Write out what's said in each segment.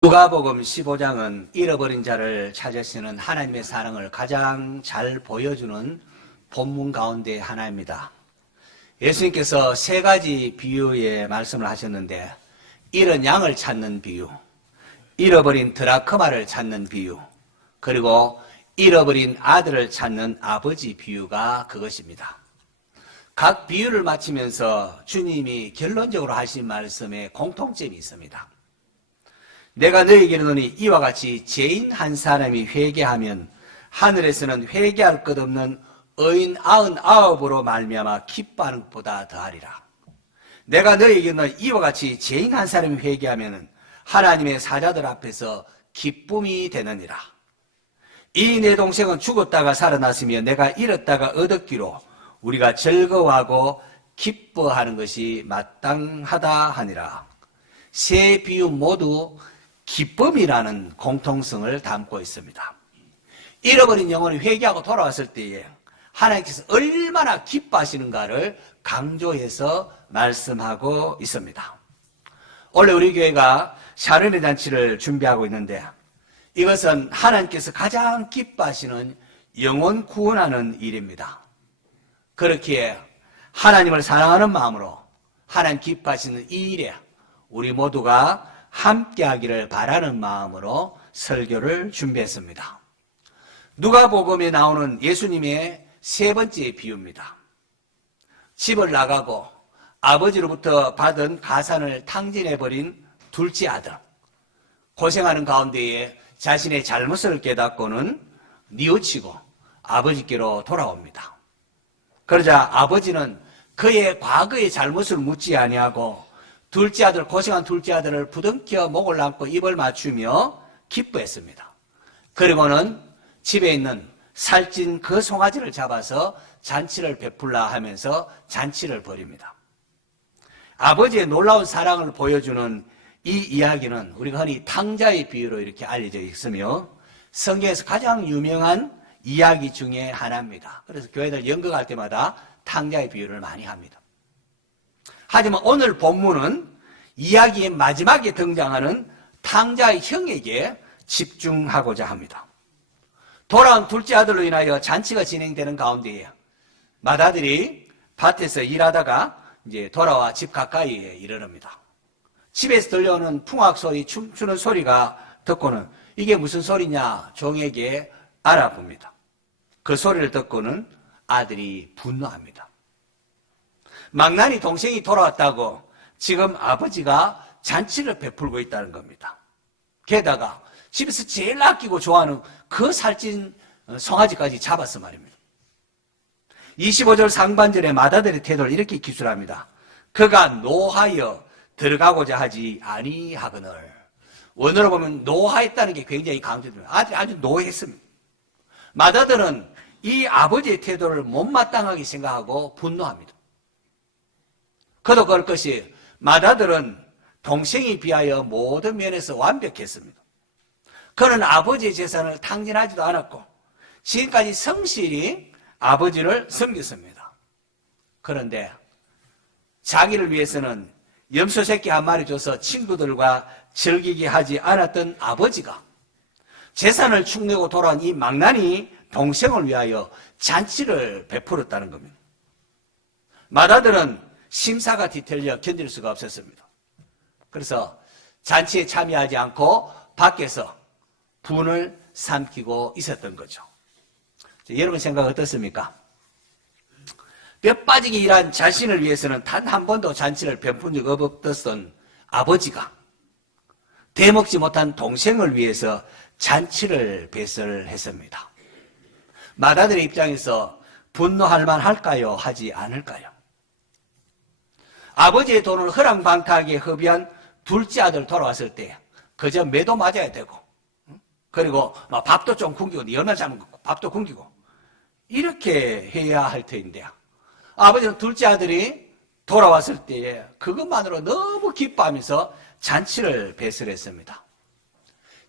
누가복음 15장은 잃어버린 자를 찾으시는 하나님의 사랑을 가장 잘 보여주는 본문 가운데 하나입니다. 예수님께서 세 가지 비유의 말씀을 하셨는데, 잃은 양을 찾는 비유, 잃어버린 드라크마를 찾는 비유, 그리고 잃어버린 아들을 찾는 아버지 비유가 그것입니다. 각 비유를 마치면서 주님이 결론적으로 하신 말씀에 공통점이 있습니다. 내가 너희에게 이르노니 이와 같이 죄인 한 사람이 회개하면 하늘에서는 회개할 것 없는 의인 99으로 말미암아 기뻐하는 것보다 더하리라. 내가 너희에게 이르노니 이와 같이 죄인 한 사람이 회개하면 하나님의 사자들 앞에서 기쁨이 되느니라. 이 내 동생은 죽었다가 살아났으며 내가 잃었다가 얻었기로 우리가 즐거워하고 기뻐하는 것이 마땅하다 하니라. 세 비유 모두 기쁨이라는 공통성을 담고 있습니다. 잃어버린 영혼이 회개하고 돌아왔을 때에 하나님께서 얼마나 기뻐하시는가를 강조해서 말씀하고 있습니다. 원래 우리 교회가 샤르네 잔치를 준비하고 있는데, 이것은 하나님께서 가장 기뻐하시는 영혼 구원하는 일입니다. 그렇기에 하나님을 사랑하는 마음으로 하나님 기뻐하시는 이 일에 우리 모두가 함께하기를 바라는 마음으로 설교를 준비했습니다. 누가복음에 나오는 예수님의 세 번째 비유입니다. 집을 나가고 아버지로부터 받은 가산을 탕진해버린 둘째 아들, 고생하는 가운데에 자신의 잘못을 깨닫고는 뉘우치고 아버지께로 돌아옵니다. 그러자 아버지는 그의 과거의 잘못을 묻지 아니하고 둘째 아들, 고생한 둘째 아들을 부둥켜 목을 안고 입을 맞추며 기뻐했습니다. 그리고는 집에 있는 살찐 그 송아지를 잡아서 잔치를 베풀라 하면서 잔치를 벌입니다. 아버지의 놀라운 사랑을 보여주는 이 이야기는 우리가 흔히 탕자의 비유로 이렇게 알려져 있으며 성경에서 가장 유명한 이야기 중에 하나입니다. 그래서 교회들 연극할 때마다 탕자의 비유를 많이 합니다. 하지만 오늘 본문은 이야기의 마지막에 등장하는 탕자의 형에게 집중하고자 합니다. 돌아온 둘째 아들로 인하여 잔치가 진행되는 가운데에 맏아들이 밭에서 일하다가 이제 돌아와 집 가까이에 이르릅니다. 집에서 들려오는 풍악 소리, 춤추는 소리가 듣고는 이게 무슨 소리냐 종에게 알아봅니다. 그 소리를 듣고는 아들이 분노합니다. 망나니 동생이 돌아왔다고 지금 아버지가 잔치를 베풀고 있다는 겁니다. 게다가 집에서 제일 아끼고 좋아하는 그 살찐 송아지까지 잡았어 말입니다. 25절 상반절에 맏아들의 태도를 이렇게 기술합니다. 그가 노하여 들어가고자 하지 아니하거늘. 원어로 보면 노하했다는 게 굉장히 강조됩니다. 아들이 아주 노했습니다. 맏아들은 이 아버지의 태도를 못마땅하게 생각하고 분노합니다. 그도 그럴 것이 맏아들은 동생에 비하여 모든 면에서 완벽했습니다. 그는 아버지의 재산을 탕진하지도 않았고 지금까지 성실히 아버지를 섬겼습니다. 그런데 자기를 위해서는 염소 새끼 한 마리 줘서 친구들과 즐기게 하지 않았던 아버지가 재산을 축내고 돌아온 이 망나니 동생을 위하여 잔치를 베풀었다는 겁니다. 맏아들은 심사가 뒤틀려 견딜 수가 없었습니다. 그래서 잔치에 참여하지 않고 밖에서 분을 삼키고 있었던 거죠. 여러분 생각 어떻습니까? 뼈 빠지게 일한 자신을 위해서는 단 한 번도 잔치를 베푼 적 없었던 아버지가 대먹지 못한 동생을 위해서 잔치를 배설했습니다. 맏아들의 입장에서 분노할 만할까요? 하지 않을까요? 아버지의 돈을 허랑방탕하게 허비한 둘째 아들 돌아왔을 때 그저 매도 맞아야 되고, 그리고 밥도 좀 굶기고, 네 얼마 잘 먹고 밥도 굶기고 이렇게 해야 할 터인데, 아버지는 둘째 아들이 돌아왔을 때에 그것만으로 너무 기뻐하면서 잔치를 배설했습니다.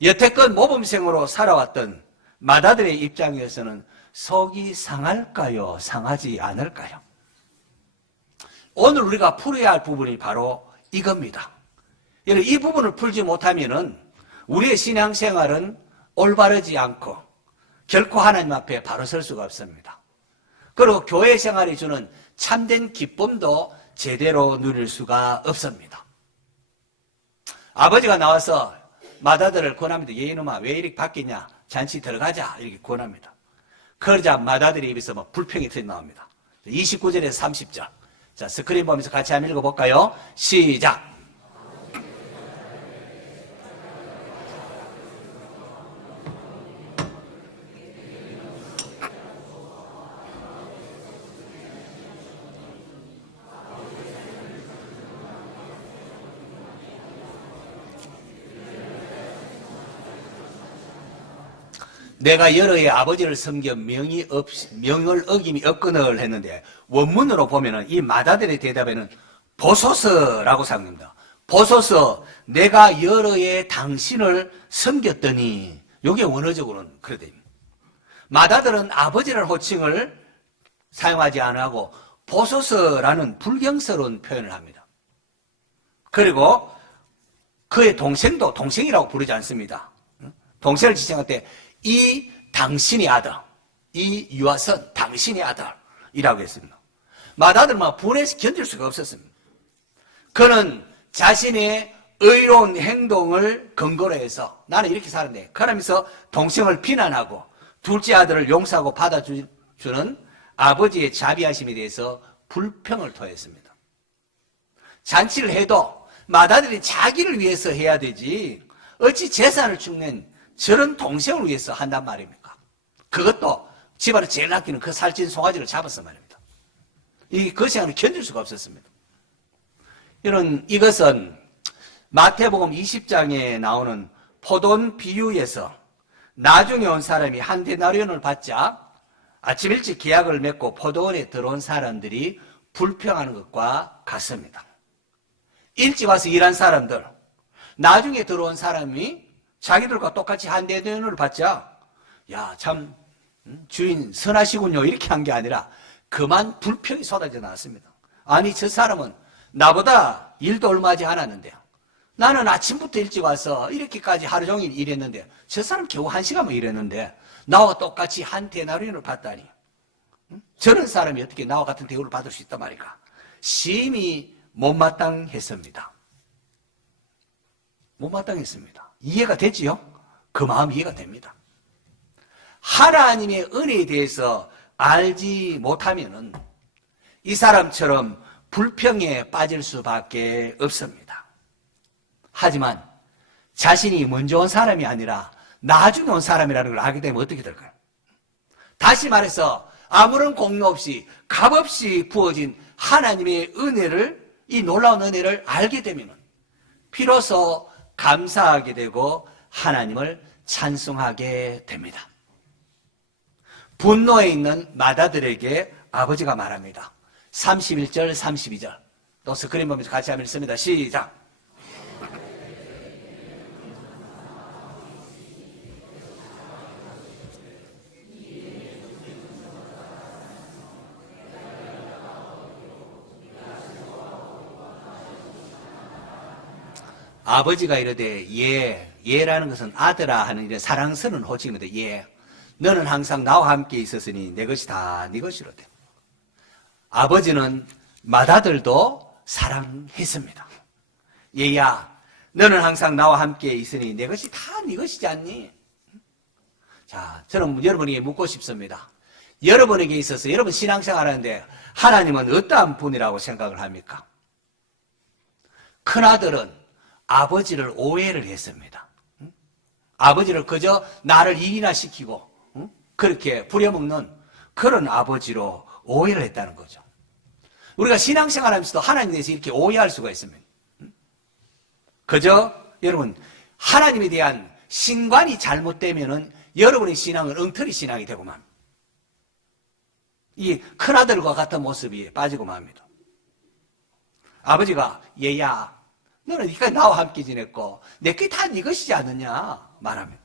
여태껏 모범생으로 살아왔던 맏아들의 입장에서는 속이 상할까요? 상하지 않을까요? 오늘 우리가 풀어야 할 부분이 바로 이겁니다. 이 부분을 풀지 못하면은 우리의 신앙생활은 올바르지 않고 결코 하나님 앞에 바로 설 수가 없습니다. 그리고 교회 생활이 주는 참된 기쁨도 제대로 누릴 수가 없습니다. 아버지가 나와서 맏아들을 권합니다. 예인엄아, 왜 이렇게 바뀌냐? 잔치 들어가자. 이렇게 권합니다. 그러자 맏아들의 입에서 뭐 불평이 터져나옵니다. 29절에서 30절. 자, 스크린 보면서 같이 한번 읽어볼까요? 시작! 내가 여러 해 아버지를 섬겨 명을 어김이 없거늘 했는데 원문으로 보면은 이 맏아들의 대답에는 보소서라고 say합니다. 보소서, 내가 여러 해 당신을 섬겼더니, 이게 원어적으로는 그러대요. 맏아들은 아버지라는 호칭을 사용하지 않고 보소서라는 불경스러운 표현을 합니다. 그리고 그의 동생도 동생이라고 부르지 않습니다. 동생을 지칭할 때 이 당신의 아들, 이 유아선 당신의 아들이라고 했습니다. 맏아들은 분해서 견딜 수가 없었습니다. 그는 자신의 의로운 행동을 근거로 해서 나는 이렇게 살았네. 그러면서 동생을 비난하고 둘째 아들을 용서하고 받아주는 아버지의 자비하심에 대해서 불평을 토했습니다. 잔치를 해도 맏아들이 자기를 위해서 해야 되지 어찌 재산을 축낸 저런 동생을 위해서 한단 말입니까? 그것도 집안에 제일 아끼는 그 살찐 송아지를 잡았단 말입니다. 그 생각을 견딜 수가 없었습니다. 이것은 마태복음 20장에 나오는 포도원 비유에서 나중에 온 사람이 한 데나리온을 받자 아침 일찍 계약을 맺고 포도원에 들어온 사람들이 불평하는 것과 같습니다. 일찍 와서 일한 사람들, 나중에 들어온 사람이 자기들과 똑같이 한 데나리온을 받자 야, 참 주인 선하시군요 이렇게 한 게 아니라 그만 불평이 쏟아져 나왔습니다. 아니, 저 사람은 나보다 일도 얼마 하지 않았는데요. 나는 아침부터 일찍 와서 이렇게까지 하루 종일 일했는데 저 사람 겨우 1시간만 일했는데 나와 똑같이 한 데나리온을 받다니 저런 사람이 어떻게 나와 같은 대우를 받을 수 있단 말인가. 심히 못마땅했습니다. 못마땅했습니다. 이해가 되지요? 그 마음 이해가 됩니다. 하나님의 은혜에 대해서 알지 못하면은 이 사람처럼 불평에 빠질 수밖에 없습니다. 하지만 자신이 먼저 온 사람이 아니라 나중에 온 사람이라는 걸 알게 되면 어떻게 될까요? 다시 말해서 아무런 공로 없이 값없이 부어진 하나님의 은혜를, 이 놀라운 은혜를 알게 되면 비로소 감사하게 되고 하나님을 찬송하게 됩니다. 분노에 있는 맏아들에게 아버지가 말합니다. 31절, 32절. 또 스크린 보면서 같이 한번 읽습니다. 시작. 아버지가 이르되 예라는 것은 아들아 하는 이런 사랑스러운 호칭입니다. 예, 너는 항상 나와 함께 있었으니 내 것이 다 네 것이로되. 아버지는 맏아들도 사랑했습니다. 얘야, 너는 항상 나와 함께 있으니 내 것이 다 네 것이지 않니? 자, 저는 여러분에게 묻고 싶습니다. 여러분에게 있어서 여러분 신앙생활 하는데 하나님은 어떠한 분이라고 생각을 합니까? 큰아들은 아버지를 오해를 했습니다. 아버지를 그저 나를 일이나 시키고 그렇게 부려먹는 그런 아버지로 오해를 했다는 거죠. 우리가 신앙생활 하면서도 하나님에 대해서 이렇게 오해할 수가 있습니다. 그저 여러분 하나님에 대한 신관이 잘못되면은 여러분의 신앙은 엉터리 신앙이 되고 맙니다. 이 큰아들과 같은 모습이 빠지고 맙니다. 아버지가 얘야, 너는 니가 나와 함께 지냈고 내게 다 네 것이지 않느냐 말합니다.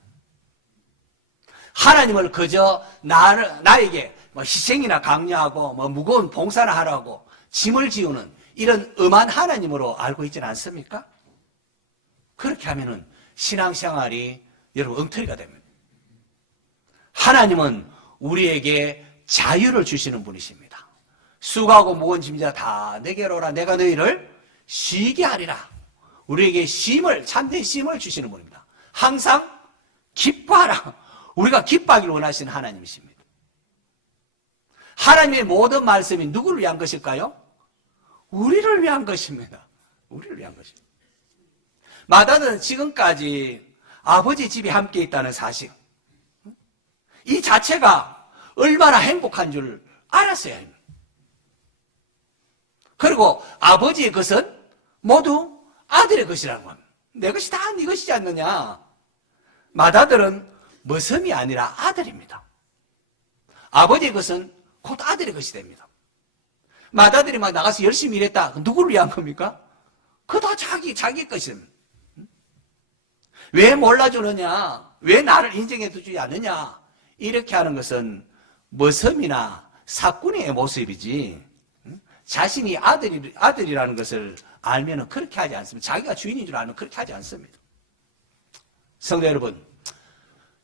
하나님을 그저 나에게 희생이나 강요하고 무거운 봉사나 하라고 짐을 지우는 이런 엄한 하나님으로 알고 있지는 않습니까? 그렇게 하면은 신앙생활이 여러분 엉터리가 됩니다. 하나님은 우리에게 자유를 주시는 분이십니다. 수고하고 무거운 짐자 다 내게로 오라. 내가 너희를 쉬게 하리라. 우리에게 쉼을, 참된 쉼을 주시는 분입니다. 항상 기뻐하라. 우리가 기뻐하기를 원하시는 하나님이십니다. 하나님의 모든 말씀이 누구를 위한 것일까요? 우리를 위한 것입니다. 우리를 위한 것입니다. 마다는 지금까지 아버지 집에 함께 있다는 사실, 이 자체가 얼마나 행복한 줄 알았어야 합니다. 그리고 아버지의 것은 모두 아들의 것이라는 겁니다. 내 것이 다 네 것이지 않느냐. 마다들은 머슴이 아니라 아들입니다. 아버지의 것은 곧 아들의 것이 됩니다. 마다들이 막 나가서 열심히 일했다. 누구를 위한 겁니까? 그거 다 자기 것입니다. 왜 몰라주느냐? 왜 나를 인정해 주지 않느냐? 이렇게 하는 것은 머슴이나 사꾼의 모습이지, 자신이 아들이라는 것을 알면 그렇게 하지 않습니다. 자기가 주인인 줄 알면 그렇게 하지 않습니다. 성도 여러분,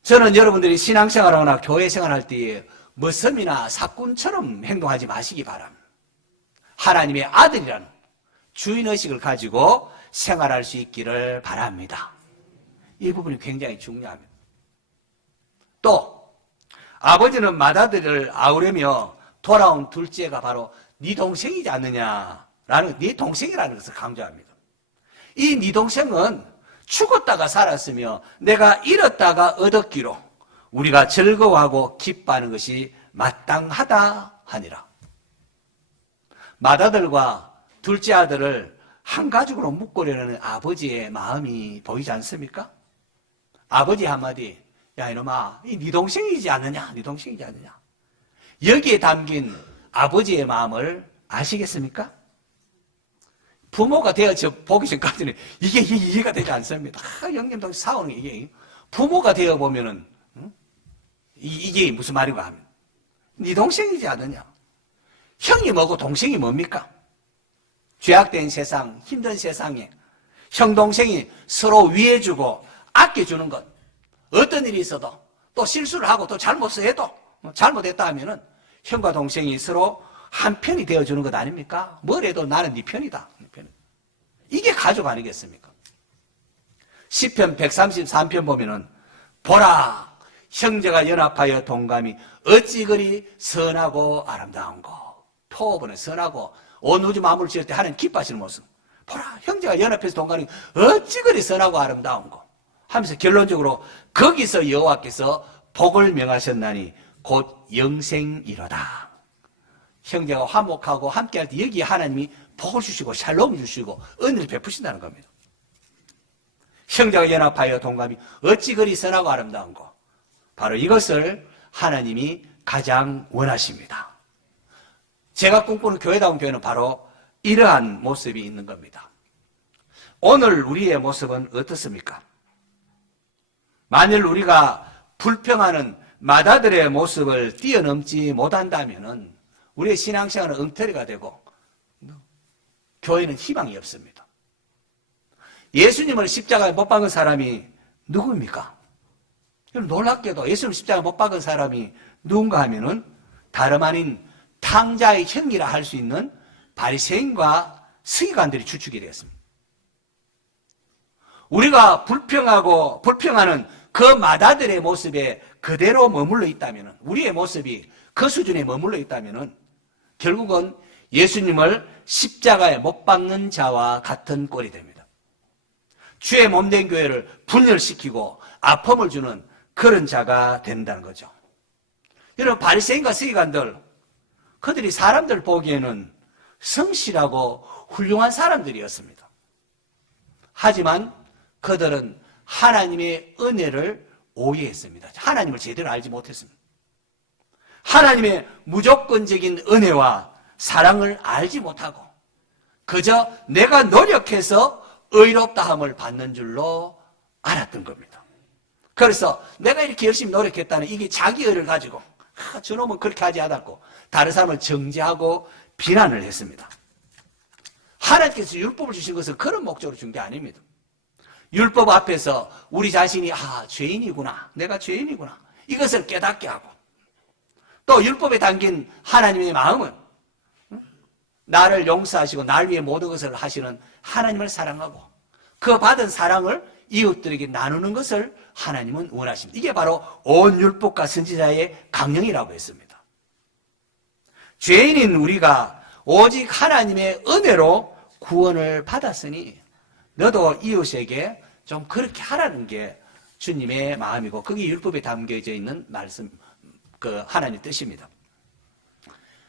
저는 여러분들이 신앙생활하거나 교회생활할 때에 머슴이나 사꾼처럼 행동하지 마시기 바랍니다. 하나님의 아들이라는 주인의식을 가지고 생활할 수 있기를 바랍니다. 이 부분이 굉장히 중요합니다. 또 아버지는 맏아들을 아우르며 돌아온 둘째가 바로 네 동생이지 않느냐라는, 네 동생이라는 것을 강조합니다. 이 네 동생은 죽었다가 살았으며 내가 잃었다가 얻었기로 우리가 즐거워하고 기뻐하는 것이 마땅하다 하니라. 맏아들과 둘째 아들을 한 가족으로 묶으려는 아버지의 마음이 보이지 않습니까? 아버지 한마디, 야 이놈아, 이 네 동생이지 않느냐? 네 동생이지 않느냐? 여기에 담긴 아버지의 마음을 아시겠습니까? 부모가 되어 보기 전까지는 이게 이해가 되지 않습니다. 형님도 싸우는 게 이게 부모가 되어 보면은 이게 무슨 말인가 하면 네 동생이지 않느냐? 형이 뭐고 동생이 뭡니까? 죄악된 세상, 힘든 세상에 형 동생이 서로 위해주고 아껴주는 것. 어떤 일이 있어도 또 실수를 하고 또 잘못해도 잘못했다 하면은 형과 동생이 서로 한 편이 되어주는 것 아닙니까? 뭘 해도 나는 네 편이다. 이게 가족 아니겠습니까? 시편 133편 보면은 보라 형제가 연합하여 동감이 어찌 그리 선하고 아름다운고. 표본에 선하고 온 우주 만물을 지을 때 하나님 기뻐하시는 모습. 보라 형제가 연합해서 동감이 어찌 그리 선하고 아름다운고 하면서 결론적으로 거기서 여호와께서 복을 명하셨나니 곧 영생이로다. 형제가 화목하고 함께할 때 여기에 하나님이 복을 주시고 샬롬 주시고 은혜를 베푸신다는 겁니다. 형제가 연합하여 동감이 어찌 그리 선하고 아름다운고. 바로 이것을 하나님이 가장 원하십니다. 제가 꿈꾸는 교회다운 교회는 바로 이러한 모습이 있는 겁니다. 오늘 우리의 모습은 어떻습니까? 만일 우리가 불평하는 맏아들의 모습을 뛰어넘지 못한다면 우리의 신앙생활은 엉터리가 되고 교회는 희망이 없습니다. 예수님을 십자가에 못 박은 사람이 누구입니까? 놀랍게도 예수님 십자가에 못 박은 사람이 누군가 하면은 다름 아닌 탕자의 형이라 할 수 있는 바리새인과 서기관들이 주축이 되었습니다. 우리가 불평하는 그 맏아들의 모습에 그대로 머물러 있다면, 우리의 모습이 그 수준에 머물러 있다면 결국은 예수님을 십자가에 못 박는 자와 같은 꼴이 됩니다. 주의 몸된 교회를 분열시키고 아픔을 주는 그런 자가 된다는 거죠. 여러분, 바리새인과 서기관들, 그들이 사람들 보기에는 성실하고 훌륭한 사람들이었습니다. 하지만 그들은 하나님의 은혜를 오해했습니다. 하나님을 제대로 알지 못했습니다. 하나님의 무조건적인 은혜와 사랑을 알지 못하고 그저 내가 노력해서 의롭다함을 받는 줄로 알았던 겁니다. 그래서 내가 이렇게 열심히 노력했다는 이게 자기 의를 가지고 저놈은 그렇게 하지 않았고 다른 사람을 정죄하고 비난을 했습니다. 하나님께서 율법을 주신 것은 그런 목적으로 준 게 아닙니다. 율법 앞에서 우리 자신이 죄인이구나, 내가 죄인이구나, 이것을 깨닫게 하고, 또 율법에 담긴 하나님의 마음은 나를 용서하시고 날 위해 모든 것을 하시는 하나님을 사랑하고 그 받은 사랑을 이웃들에게 나누는 것을 하나님은 원하십니다. 이게 바로 온 율법과 선지자의 강령이라고 했습니다. 죄인인 우리가 오직 하나님의 은혜로 구원을 받았으니 너도 이웃에게 좀 그렇게 하라는 게 주님의 마음이고 그게 율법에 담겨져 있는 말씀, 그 하나님의 뜻입니다.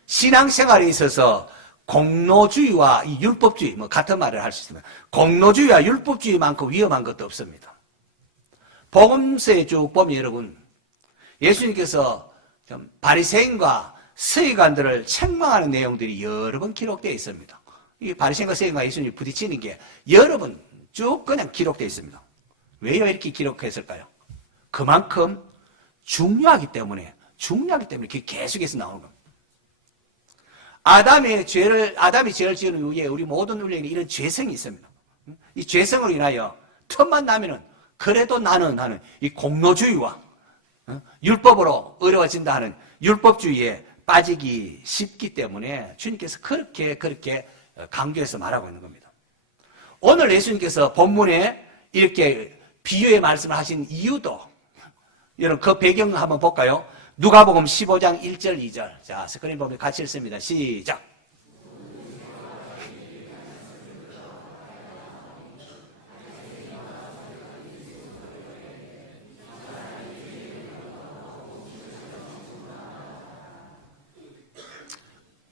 신앙생활에 있어서 공로주의와 이 율법주의, 같은 말을 할 수 있습니다. 공로주의와 율법주의만큼 위험한 것도 없습니다. 복음서에 쭉 보면 여러분, 예수님께서 바리새인과 서기관들을 책망하는 내용들이 여러 번 기록되어 있습니다. 이 바리새인과 서기관과 예수님이 부딪히는 게 여러 번 쭉 그냥 기록되어 있습니다. 왜요 이렇게 기록했을까요? 그만큼 중요하기 때문에 그게 계속해서 나오는 겁니다. 아담이 죄를 지은 이후에 우리 모든 인류에게 이런 죄성이 있습니다. 이 죄성으로 인하여 틈만 나면은 그래도 나는 하는 이 공로주의와 율법으로 어려워진다 하는 율법주의에 빠지기 쉽기 때문에 주님께서 그렇게 강조해서 말하고 있는 겁니다. 오늘 예수님께서 본문에 이렇게 비유의 말씀을 하신 이유도 여러분 그 배경 한번 볼까요? 누가복음 15장 1절 2절. 자, 스크린 보면 같이 읽습니다. 시작.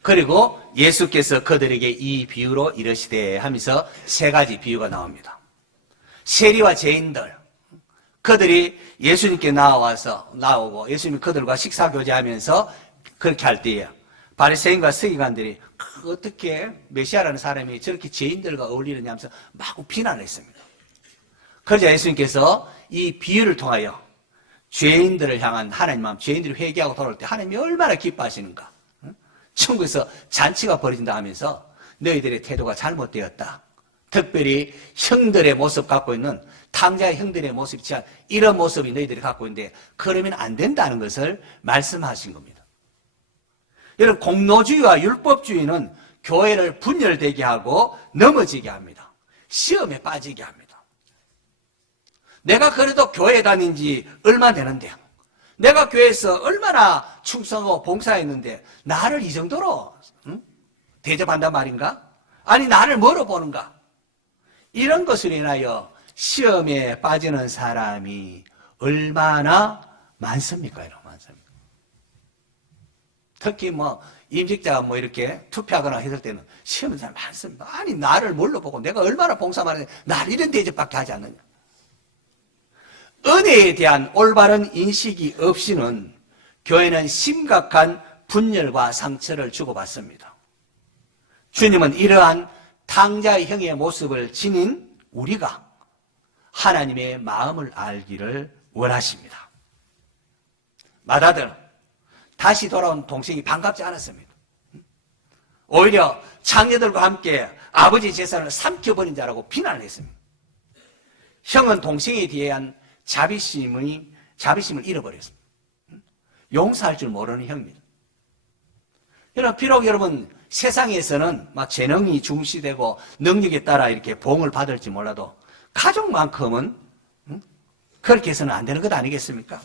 그리고 예수께서 그들에게 이 비유로 이르시되 하면서 세 가지 비유가 나옵니다. 세리와 죄인들, 그들이 예수님께 나오고 예수님이 그들과 식사 교제하면서 그렇게 할 때에 바리새인과 서기관들이 어떻게 메시아라는 사람이 저렇게 죄인들과 어울리느냐 하면서 마구 비난을 했습니다. 그러자 예수님께서 이 비유를 통하여 죄인들을 향한 하나님 마음, 죄인들이 회개하고 돌아올 때 하나님이 얼마나 기뻐하시는가, 천국에서 잔치가 벌어진다 하면서 너희들의 태도가 잘못되었다. 특별히 형들의 모습 갖고 있는 탕자의 형들의 모습이 이런 모습이 너희들이 갖고 있는데 그러면 안 된다는 것을 말씀하신 겁니다. 여러분, 공로주의와 율법주의는 교회를 분열되게 하고 넘어지게 합니다. 시험에 빠지게 합니다. 내가 그래도 교회에 다닌 지 얼마 되는데, 내가 교회에서 얼마나 충성하고 봉사했는데 나를 이 정도로 대접한단 말인가? 아니, 나를 뭐로 보는가? 이런 것으로 인하여 시험에 빠지는 사람이 얼마나 많습니까? 여러분, 많습니다. 특히 임직자가 이렇게 투표하거나 했을 때는 시험은 잘 많습니다. 아니, 나를 뭘로 보고 내가 얼마나 봉사만 했는데 나를 이런 대접밖에 하지 않느냐. 은혜에 대한 올바른 인식이 없이는 교회는 심각한 분열과 상처를 주고받습니다. 주님은 이러한 탕자의 형의 모습을 지닌 우리가 하나님의 마음을 알기를 원하십니다. 마다들 다시 돌아온 동생이 반갑지 않았습니다. 오히려 장녀들과 함께 아버지 재산을 삼켜버린 자라고 비난을 했습니다. 형은 동생에 대한 자비심을 잃어버렸습니다. 용서할 줄 모르는 형입니다. 비록 여러분 세상에서는 재능이 중시되고 능력에 따라 이렇게 봉을 받을지 몰라도 가족만큼은 그렇게 해서는 안 되는 것 아니겠습니까?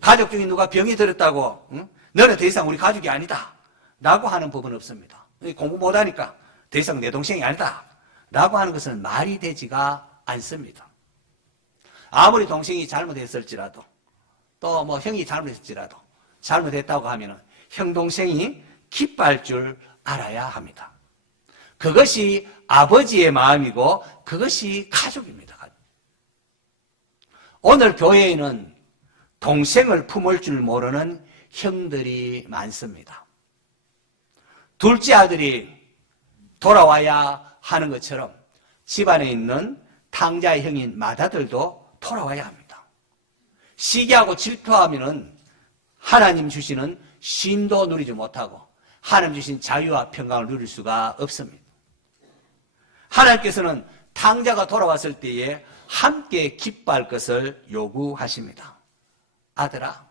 가족 중에 누가 병이 들었다고 너는 더 이상 우리 가족이 아니다 라고 하는 법은 없습니다. 공부 못하니까 더 이상 내 동생이 아니다 라고 하는 것은 말이 되지가 않습니다. 아무리 동생이 잘못했을지라도 또 형이 잘못했을지라도 잘못했다고 하면 형 동생이 기뻐할 줄 알아야 합니다. 그것이 아버지의 마음이고 그것이 가족입니다. 오늘 교회에는 동생을 품을 줄 모르는 형들이 많습니다. 둘째 아들이 돌아와야 하는 것처럼 집안에 있는 탕자의 형인 맏아들도 돌아와야 합니다. 시기하고 질투하면은 하나님 주시는 쉼도 누리지 못하고 하나님 주신 자유와 평강을 누릴 수가 없습니다. 하나님께서는 탕자가 돌아왔을 때에 함께 기뻐할 것을 요구하십니다. 아들아,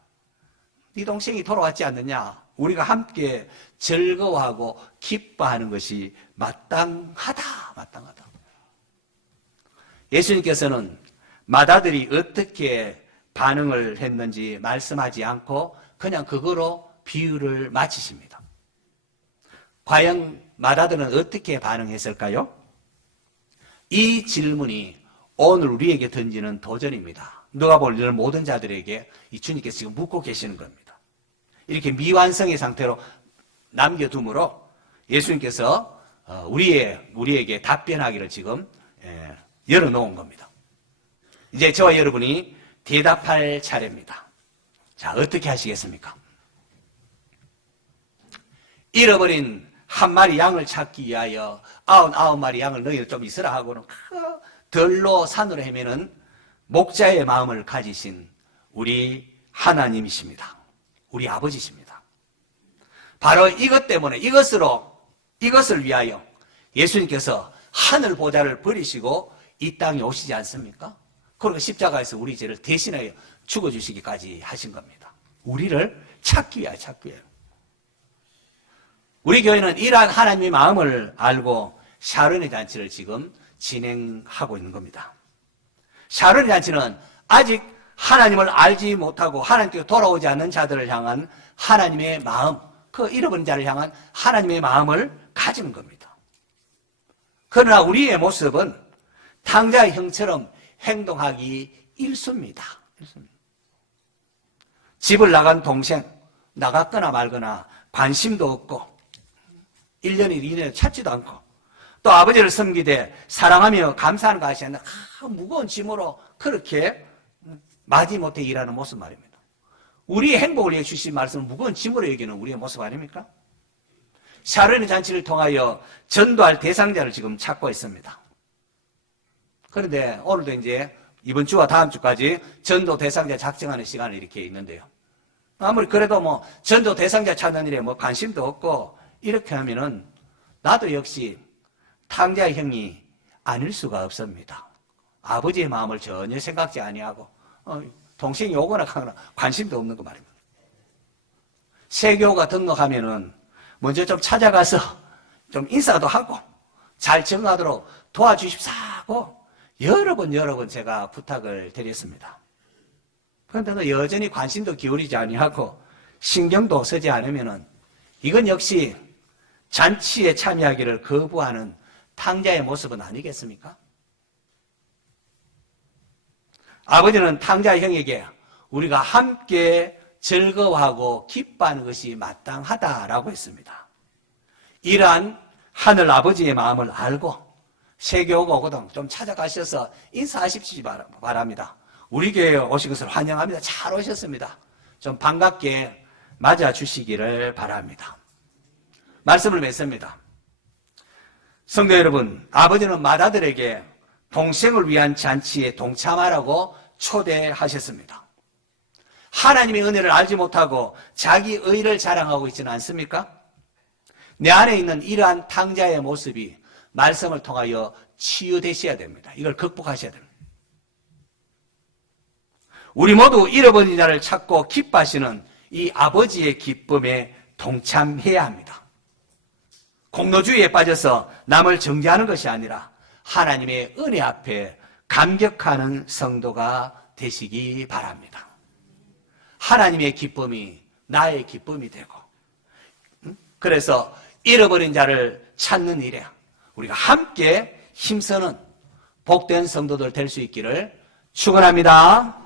네 동생이 돌아왔지 않느냐? 우리가 함께 즐거워하고 기뻐하는 것이 마땅하다. 예수님께서는 맏아들이 어떻게 반응을 했는지 말씀하지 않고 그냥 그거로 비유를 마치십니다. 과연 맏아들은 어떻게 반응했을까요? 이 질문이 오늘 우리에게 던지는 도전입니다. 누가 볼 이런 모든 자들에게 이 주님께서 지금 묻고 계시는 겁니다. 이렇게 미완성의 상태로 남겨둠으로 예수님께서 우리에게 답변하기를 지금 열어놓은 겁니다. 이제 저와 여러분이 대답할 차례입니다. 자, 어떻게 하시겠습니까? 잃어버린 한 마리 양을 찾기 위하여 99마리 양을 너희들 좀 있으라 하고는 들로 산으로 헤매는 목자의 마음을 가지신 우리 하나님이십니다. 우리 아버지십니다. 바로 이것 때문에 이것을 위하여 예수님께서 하늘 보좌를 버리시고 이 땅에 오시지 않습니까? 그리고 십자가에서 우리 죄를 대신하여 죽어주시기까지 하신 겁니다. 우리를 찾기 위하여. 우리 교회는 이러한 하나님의 마음을 알고 샤론의 잔치를 지금 진행하고 있는 겁니다. 샤론의 잔치는 아직 하나님을 알지 못하고 하나님께 돌아오지 않는 자들을 향한 하나님의 마음, 그 잃어버린 자를 향한 하나님의 마음을 가지는 겁니다. 그러나 우리의 모습은 탕자의 형처럼 행동하기 일쑤입니다. 집을 나간 동생, 나갔거나 말거나 관심도 없고 1년에 2년에 찾지도 않고 또 아버지를 섬기되 사랑하며 감사하는 것이 아니라 무거운 짐으로 그렇게 마지못해 일하는 모습 말입니다. 우리의 행복을 위해 주신 말씀을 무거운 짐으로 여기는 우리의 모습 아닙니까? 샤론의 잔치를 통하여 전도할 대상자를 지금 찾고 있습니다. 그런데 오늘도 이제 이번 주와 다음 주까지 전도 대상자 작정하는 시간이 이렇게 있는데요. 아무리 그래도 전도 대상자 찾는 일에 관심도 없고 이렇게 하면은 나도 역시 탕자의 형이 아닐 수가 없습니다. 아버지의 마음을 전혀 생각지 아니하고 동생이 오거나 가거나 관심도 없는 거 말입니다. 세교가 등록하면은 먼저 좀 찾아가서 좀 인사도 하고 잘 적응하도록 도와주십사고 여러 번 제가 부탁을 드렸습니다. 그런데 여전히 관심도 기울이지 아니하고 신경도 쓰지 않으면은 이건 역시 잔치에 참여하기를 거부하는 탕자의 모습은 아니겠습니까? 아버지는 탕자 형에게 우리가 함께 즐거워하고 기뻐하는 것이 마땅하다라고 했습니다. 이러한 하늘 아버지의 마음을 알고 세교가 오거든 좀 찾아가셔서 인사하십시오 바랍니다. 우리 교회에 오신 것을 환영합니다. 잘 오셨습니다. 좀 반갑게 맞아주시기를 바랍니다. 말씀을 맺습니다. 성도 여러분, 아버지는 맏아들에게 동생을 위한 잔치에 동참하라고 초대하셨습니다. 하나님의 은혜를 알지 못하고 자기 의를 자랑하고 있지는 않습니까? 내 안에 있는 이러한 탕자의 모습이 말씀을 통하여 치유되셔야 됩니다. 이걸 극복하셔야 됩니다. 우리 모두 잃어버린 자를 찾고 기뻐하시는 이 아버지의 기쁨에 동참해야 합니다. 공로주의에 빠져서 남을 정죄하는 것이 아니라 하나님의 은혜 앞에 감격하는 성도가 되시기 바랍니다. 하나님의 기쁨이 나의 기쁨이 되고 그래서 잃어버린 자를 찾는 일에 우리가 함께 힘쓰는 복된 성도들 될 수 있기를 축원합니다.